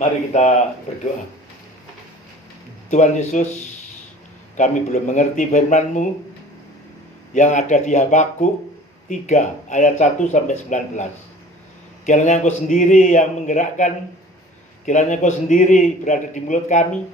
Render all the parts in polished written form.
Mari kita berdoa. Tuhan Yesus, kami belum mengerti firman-Mu yang ada di Habakuk 3 ayat 1 sampai 19. Kiranya Engkau sendiri yang menggerakkan, kiranya Engkau sendiri berada di mulut kami,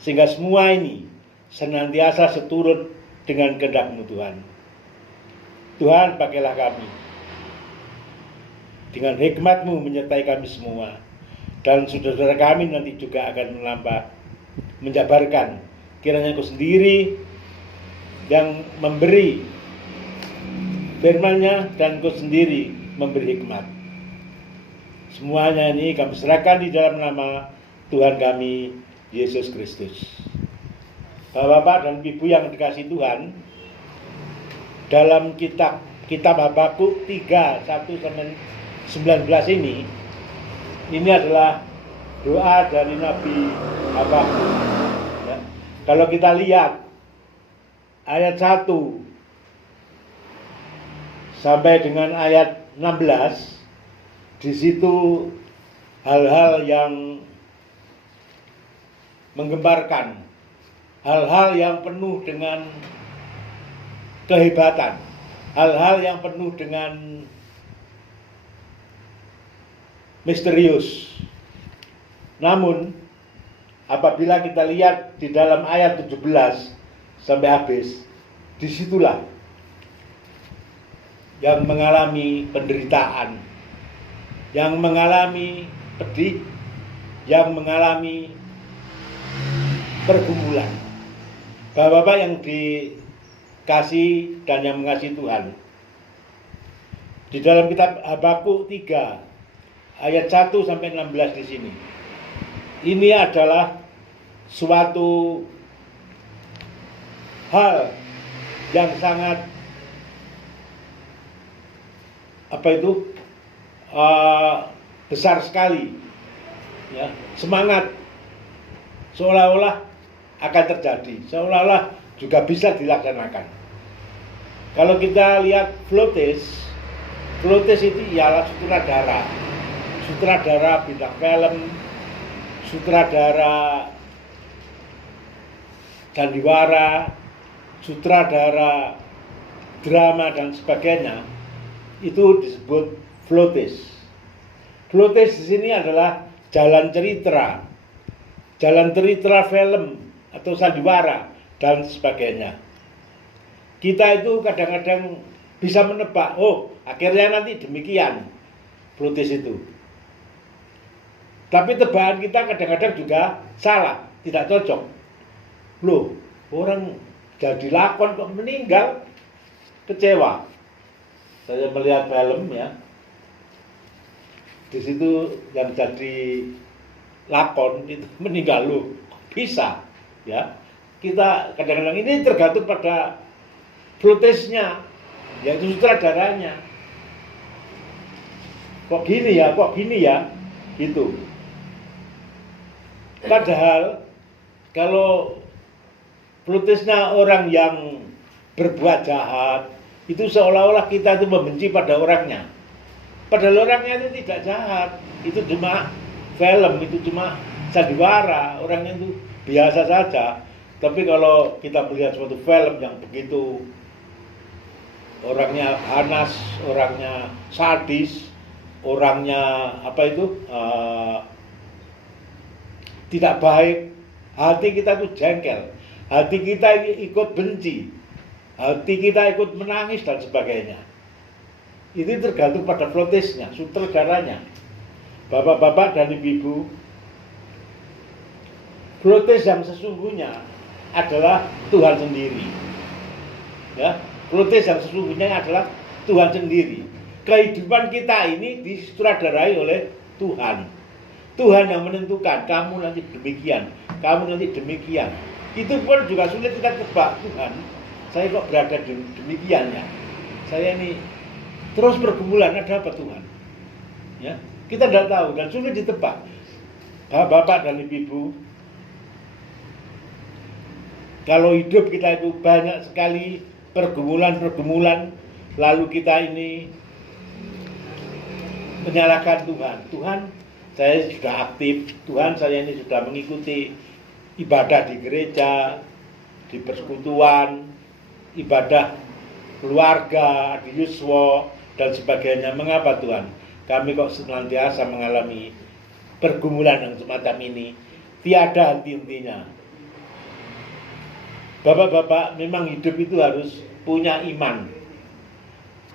sehingga semua ini senantiasa seturut dengan kehendak-Mu Tuhan. Tuhan, pakailah kami. Dengan hikmat-Mu menyertai kami semua. Dan saudara-saudara kami nanti juga akan menjabarkan. Kiranya Engkau sendiri yang memberi firman-Nya dan Engkau sendiri memberi hikmat. Semuanya ini kami serahkan di dalam nama Tuhan kami, Yesus Kristus. Bapak-bapak dan ibu yang dikasihi Tuhan, dalam kitab Habakuk 3, 1 sampai 19 ini adalah doa dari Nabi Habakuk. Ya. Kalau kita lihat ayat 1 sampai dengan ayat 16, di situ hal-hal yang menggembarkan, hal-hal yang penuh dengan kehebatan, hal-hal yang penuh dengan misterius. Namun apabila kita lihat di dalam ayat 17 sampai habis, disitulah yang mengalami penderitaan, yang mengalami pedih, yang mengalami pergumulan. Bapak-bapak yang dikasih dan yang mengasihi Tuhan, di dalam kitab Habakuk 3 ayat 1 sampai 16 di sini, ini adalah suatu hal yang sangat besar sekali, ya, semangat seolah-olah akan terjadi, seolah-olah juga bisa dilaksanakan. Kalau kita lihat Flotes itu ialah sutradara bintang film, sutradara sandiwara, sutradara drama dan sebagainya. Itu disebut Flotes. Flotes di sini adalah jalan cerita film atau sandiwara dan sebagainya. Kita itu kadang-kadang bisa menebak, oh akhirnya nanti demikian Flotes itu. Tapi tebakan kita kadang-kadang juga salah, tidak cocok. Loh, orang jadi lakon kok meninggal, kecewa. Saya melihat film, ya, di situ yang jadi lakon itu meninggal, loh, bisa, ya. Kita kadang-kadang ini tergantung pada Flotesnya, yaitu sutradaranya. Kok gini ya, gitu. Padahal kalau Flotesnya orang yang berbuat jahat, itu seolah-olah kita itu membenci pada orangnya. Padahal orangnya itu tidak jahat, itu cuma film, itu cuma sandiwara, orangnya itu biasa saja. Tapi kalau kita melihat suatu film yang begitu, orangnya panas, orangnya sadis, orangnya tidak baik, hati kita itu jengkel, hati kita ikut benci, hati kita ikut menangis dan sebagainya. Itu tergantung pada Flotesnya, sutradaranya. Bapak-bapak dan ibu-ibu, Flotes yang sesungguhnya adalah Tuhan sendiri. Ya, Flotes yang sesungguhnya adalah Tuhan sendiri. Kehidupan kita ini disutradarai oleh Tuhan. Tuhan yang menentukan, kamu nanti demikian, kamu nanti demikian. Itu pun juga sulit kita tebak, Tuhan, saya kok berada demikian ya. Saya ini terus pergumulan, ada apa Tuhan? Ya, kita tidak tahu dan sulit ditebak. Bapak dan ibu, kalau hidup kita itu banyak sekali pergumulan, lalu kita ini menyalahkan Tuhan. Tuhan, saya sudah aktif, Tuhan saya ini sudah mengikuti ibadah di gereja, di persekutuan, ibadah keluarga, di yuswa, dan sebagainya. Mengapa Tuhan? Kami kok senantiasa mengalami pergumulan yang semacam ini, tiada henti-hentinya. Bapak-bapak, memang hidup itu harus punya iman.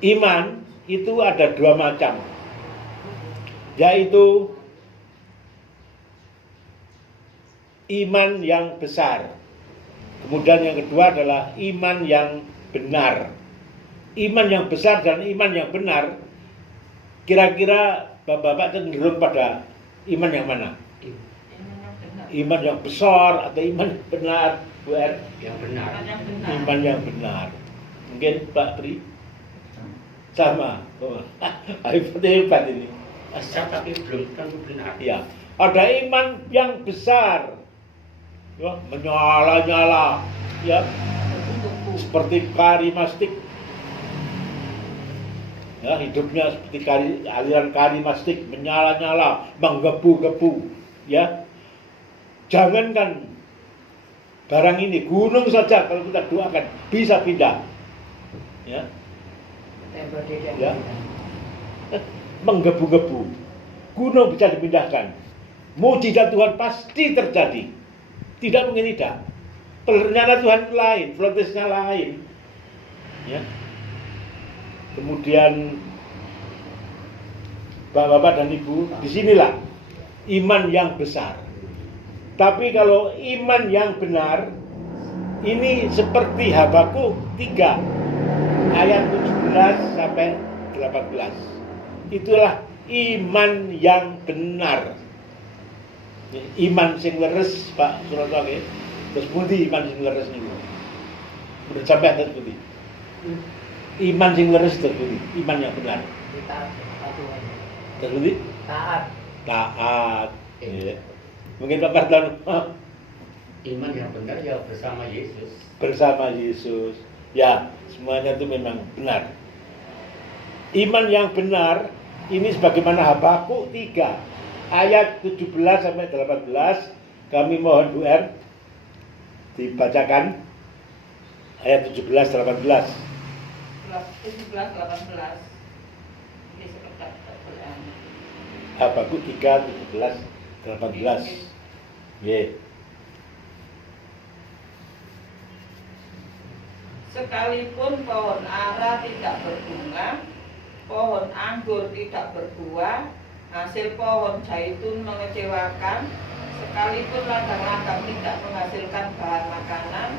Iman itu ada dua macam, yaitu iman yang besar. Kemudian yang kedua adalah iman yang benar. Iman yang besar dan iman yang benar, kira-kira bapak-bapak cenderung pada iman yang mana? Iman yang besar atau iman yang benar? Bu R? Yang benar. Iman yang benar. Mungkin Pak Pri? Sama. Oh. Hebat ini. Besar tapi belum tentu benar. Ya, ada iman yang besar, ya, menyala-nyala, ya, seperti karimastik, ya, hidupnya seperti aliran karimastik, menyala-nyala, menggebu-gebu, ya. Jangankan barang ini, gunung saja kalau kita doakan bisa pindah, ya, ya. Menggebu-gebu, gunung bisa dipindahkan. Mujizat Tuhan pasti terjadi, tidak mungkin tidak. Rencana Tuhan lain, plotesnya lain, ya. Kemudian bapak-bapak dan ibu, disinilah iman yang besar. Tapi kalau iman yang benar, ini seperti Habakuk 3 ayat 17 sampai 18. Itulah iman yang benar. Iman sing leres, Pak Suratoke. Terus pundi iman sing leres niku? Menurut sampai terus pundi? Iman sing leres terus pundi? Iman yang benar. Terus pundi? Taat. Taat. Ya. Mungkin Pak Marton. Iman yang benar ya bersama Yesus. Bersama Yesus. Ya, semuanya itu memang benar. Iman yang benar ini sebagaimana Habakuk 3 ayat 17 sampai 18. Kami mohon Bu R dibacakan ayat 17 18. 17, 18. Ini sebentar. Habakuk 3 17 18. Ye. Sekalipun pohon ara tidak berbunga, pohon anggur tidak berbuah, hasil pohon zaitun mengecewakan, sekalipun ladang-ladang tidak menghasilkan bahan makanan,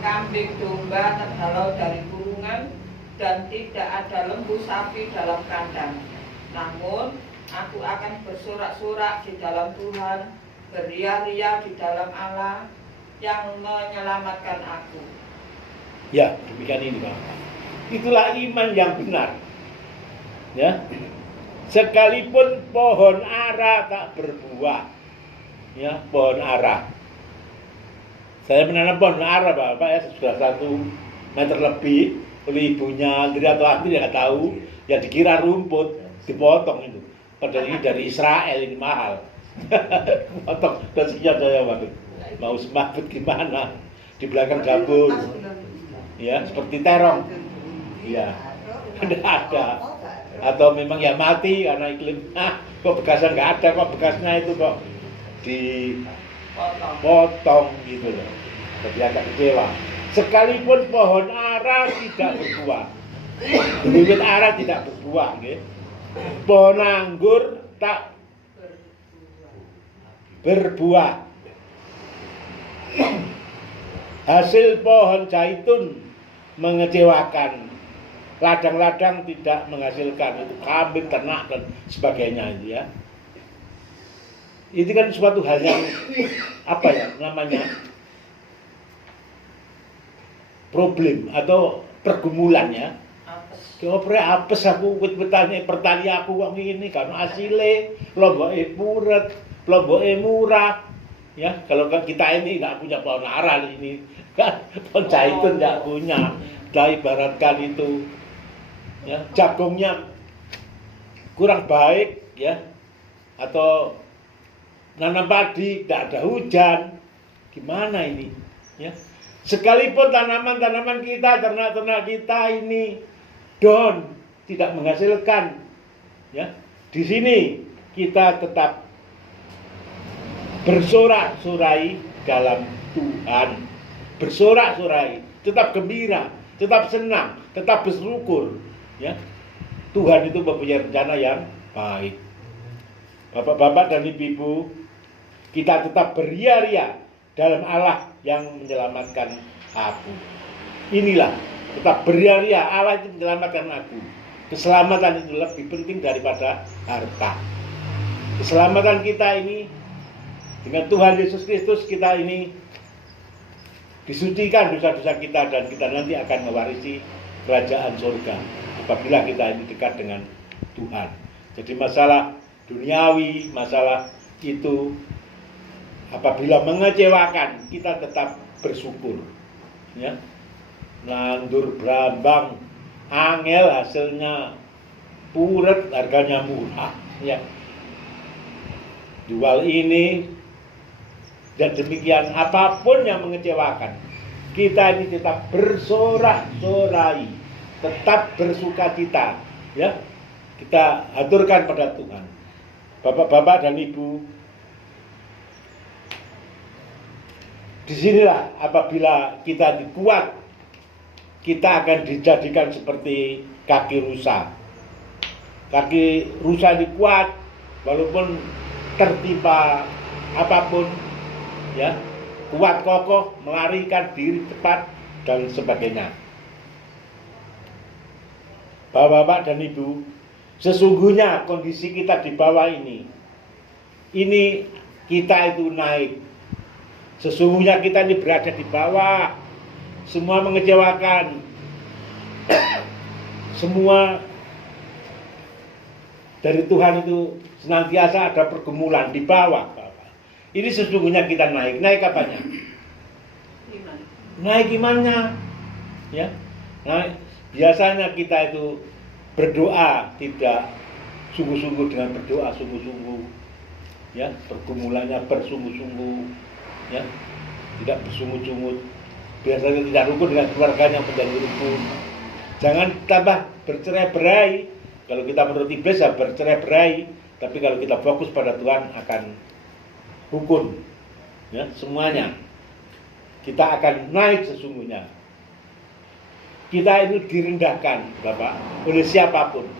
kambing domba terhalau dari kurungan, dan tidak ada lembu sapi dalam kandang. Namun, aku akan bersorak-sorak di dalam Tuhan, beria-ria di dalam Allah yang menyelamatkan aku. Ya, demikian ini Pak. Itulah iman yang benar. Ya. Sekalipun pohon ara tak berbuah. Ya, pohon ara. Saya menanam pohon ara Bapak ya, sudah 1 meter lebih oleh ibunya Andri atau Andri nggak tahu, ya dikira rumput, dipotong itu. Padahal ini dari Israel, ini mahal. Potong, kasihan saya waktu mau semaput gimana di belakang dapur. Ya, seperti terong. Ya, tidak ada. Atau memang ya mati karena iklim. Kok bekasnya nggak ada, kok bekasnya itu kok dipotong gitu loh. Jadi agak kecewa. Sekalipun pohon ara tidak berbuah, bibit ara tidak berbuah, gitu. Pohon anggur tak berbuah. Hasil pohon zaitun mengecewakan, ladang-ladang tidak menghasilkan, itu kambing, ternak dan sebagainya itu ya. Itu kan suatu hal yang apa ya namanya problem atau pergumulan ya. Apes aku wit-witane pertanian aku kok ngene kan asile lomboke puret, lomboke murah. Ya, kalau kita ini nggak punya pohon ara ini kan pohon zaitun nggak punya. Kita ibaratkan itu ya, jagungnya kurang baik ya atau nanam padi, tidak ada hujan. Gimana ini? Ya. Sekalipun tanaman-tanaman kita, ternak-ternak kita ini down, tidak menghasilkan, ya. Di sini kita tetap bersorak-sorai dalam Tuhan. Bersorak-sorai, tetap gembira, tetap senang, tetap bersyukur, ya. Tuhan itu mempunyai rencana yang baik. Bapak-bapak dan ibu-ibu, kita tetap beria-ria dalam Allah yang menyelamatkan aku. Inilah, tetap beria-ria, Allah itu menyelamatkan aku. Keselamatan itu lebih penting daripada harta. Keselamatan kita ini dengan Tuhan Yesus Kristus, kita ini disucikan dosa-dosa kita, dan kita nanti akan mewarisi kerajaan surga apabila kita ini dekat dengan Tuhan. Jadi masalah duniawi, masalah itu apabila mengecewakan, kita tetap bersyukur, ya. Nandur brambang angel, hasilnya puret, harganya murah, ya. Jual ini dan demikian, apapun yang mengecewakan, kita ini tetap bersorak-sorai, tetap bersukacita, ya. Kita aturkan pada Tuhan. Bapak-bapak dan ibu, disinilah apabila kita kuat, kita akan dijadikan seperti kaki rusa. Kaki rusa ini kuat, walaupun tertimpa apapun, ya, kuat kokoh, melarikan diri cepat dan sebagainya. Bapak-bapak dan ibu, sesungguhnya kondisi kita di bawah ini kita itu naik. Sesungguhnya kita ini berada di bawah, semua mengecewakan, semua dari Tuhan itu senantiasa ada pergumulan di bawah. Ini sesungguhnya kita naik. Naik apanya? Iman. Naik imannya, ya. Nah, biasanya kita itu berdoa tidak sungguh-sungguh, dengan berdoa sungguh-sungguh, ya, pergumulannya bersungguh-sungguh, ya, tidak bersungut-sungut. Biasanya tidak rukun dengan keluarganya menjadi rukun. Jangan tambah bercerai-berai. Kalau kita menurut iblis ya bercerai-berai, tapi kalau kita fokus pada Tuhan akan rukun, ya, semuanya. Kita akan naik sesungguhnya. Kita ini direndahkan, Bapak, oleh siapapun.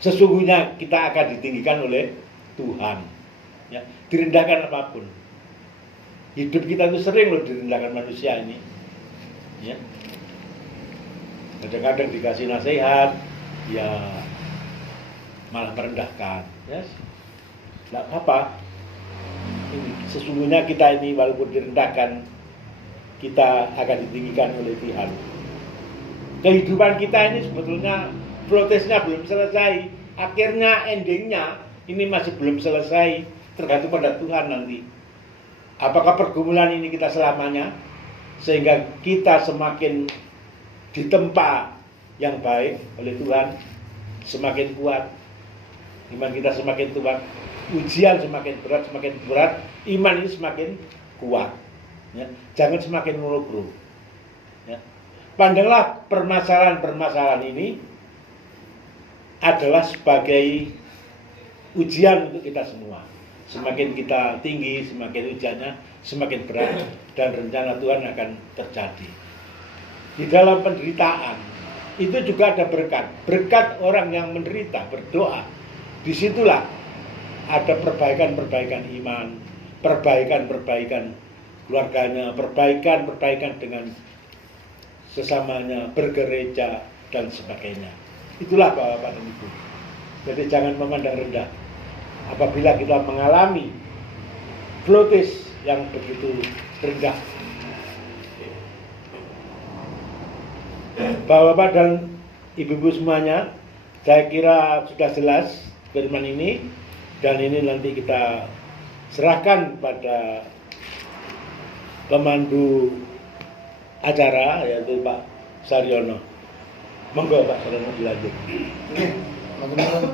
Sesungguhnya kita akan ditinggikan oleh Tuhan, ya. Direndahkan apapun. Hidup kita itu sering loh direndahkan manusia ini, ya. Kadang-kadang dikasih nasihat, ya malah merendahkan, ya. Tidak apa-apa. Sesungguhnya kita ini walaupun direndahkan, kita akan ditinggikan oleh Tuhan. Kehidupan kita ini sebetulnya prosesnya belum selesai, akhirnya endingnya ini masih belum selesai, tergantung pada Tuhan nanti. Apakah pergumulan ini kita selamanya, sehingga kita semakin ditempa yang baik oleh Tuhan, semakin kuat, iman kita semakin kuat, ujian semakin berat, iman ini semakin kuat, ya. Jangan semakin muluk-muluk, ya. Pandanglah permasalahan-permasalahan ini adalah sebagai ujian untuk kita semua. Semakin kita tinggi, semakin ujiannya semakin berat, dan rencana Tuhan akan terjadi. Di dalam penderitaan itu juga ada berkat. Berkat orang yang menderita, berdoa. Disitulah ada perbaikan-perbaikan iman, perbaikan-perbaikan keluarganya, perbaikan-perbaikan dengan sesamanya, bergereja, dan sebagainya. Itulah Bapak dan Ibu. Jadi jangan memandang rendah. Apabila kita mengalami flotis yang begitu rendah. Bapak-bapak dan ibu-ibu semuanya, saya kira sudah jelas firman ini, dan ini nanti kita serahkan pada pemandu acara, yaitu Pak Saryono. Monggo Pak Saryono dilanjut. Teman-teman,